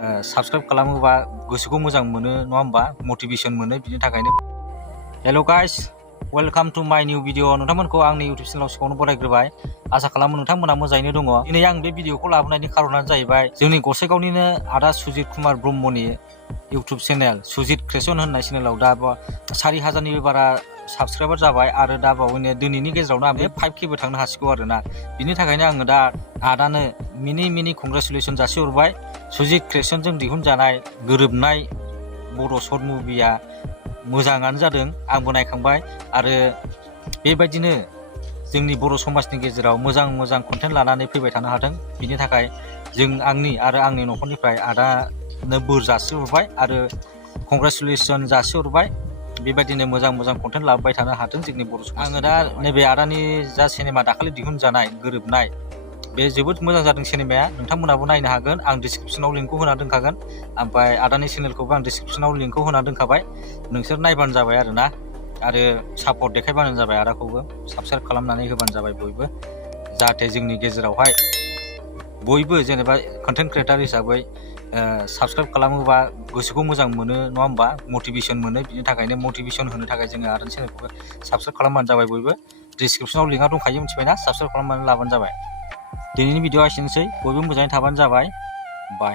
Subscribe खालामोबा गोसोखौ मोजां मोनो नङा होमबा, मटिभेसन मोनो। बिनि थाखायनो हेल' गाइस, वेलकाम टु माय निउ भिडिअ। नोंथांमोनखौ आंनि इउटिउब चेनेलाव सिगाङावनो बरायग्रोबाय। आसा खालामो नोंथांमोना मोजाङैनो दङ। दिनै आं बे भिडिअखौ लाबोनायनि खारनानो जाहैबाय जोंनि गसाइगावनिनो आदा सुजित कुमार ब्रह्मनि इउटिउब चेनेल सुजित क्रिएशन होननाय चेनेलाव दा 4,000निबो बारा साबस्क्राइबार जाबाय आरो दा बावैनो दिनैनि गेजेरावनो आं बे 5Kबो थांनो हासिगौ आरोना। बिनि थाखायनो आङो दा आदानो मिनि कंग्रेचुलेसन जासिहरबाय। सुजित क्रिएशनजों दिहुनजानाय गोरोबनाय बर' शर्ट मुभिया मोजाङानो जादों, आंबो नायखांबाय आरो बेबायदिनो जोंनि बर' समाजनि गेजेराव मोजां कन्टेन्ट लानानै फैबाय थानो हाथों। बिनि थाखाय जों आंनि न'खरनिफ्राय आदानो बोर जासिहरबाय आरो कंग्रेचुलेसन जासिहरबाय। बेबायदिनो मोजां कन्टेन्ट लाबोबाय थानो हाथों जोंनि बर' समाज। आङो दा नैबे आदानि जा सिनेमा दाखालि दिहुनजानाय गोरोबनाय, बे जोबोद मोजां जादों सिनेमाया। नोंथांमोनाबो नायनो हागोन, आं डिसक्रिपसनाव लिंकखौ होना दोनखागोन। ओमफ्राय आदानि चेनेलखौबो आं डिसक्रिपसनाव लिंकखौ होना दोनखाबाय। नोंसोर नायबानो जाबाय आरोना, आरो सापर्ट देखायबानो जाबाय। आदाखौबो साबस्क्राइब खालामनानै होबानो जाबाय बयबो, जाहाथे जोंनि गेजेरावहाय बयबो जेनेबा कन्टेन्ट क्रिएटार हिसाबै साबस्क्राइब खालामोबा गोसोखौ मोजां मोनो नङा होमबा, मटिभेसन मोनो। बिनि थाखायनो मटिभेसन होनो थाखाय जोङो आदानि चेनेलखौबो साबस्क्राइब खालामबानो जाबाय बयबो। डिसक्रिपसनाव लिंकआ दंखायो, मिथिबायना? साबस्क्राइब खालामनानै लाबानो जाबाय। दिनैनि भिडिअआ एसेनोसै, बयबो मोजाङै थाबानो जाबाय। बाय।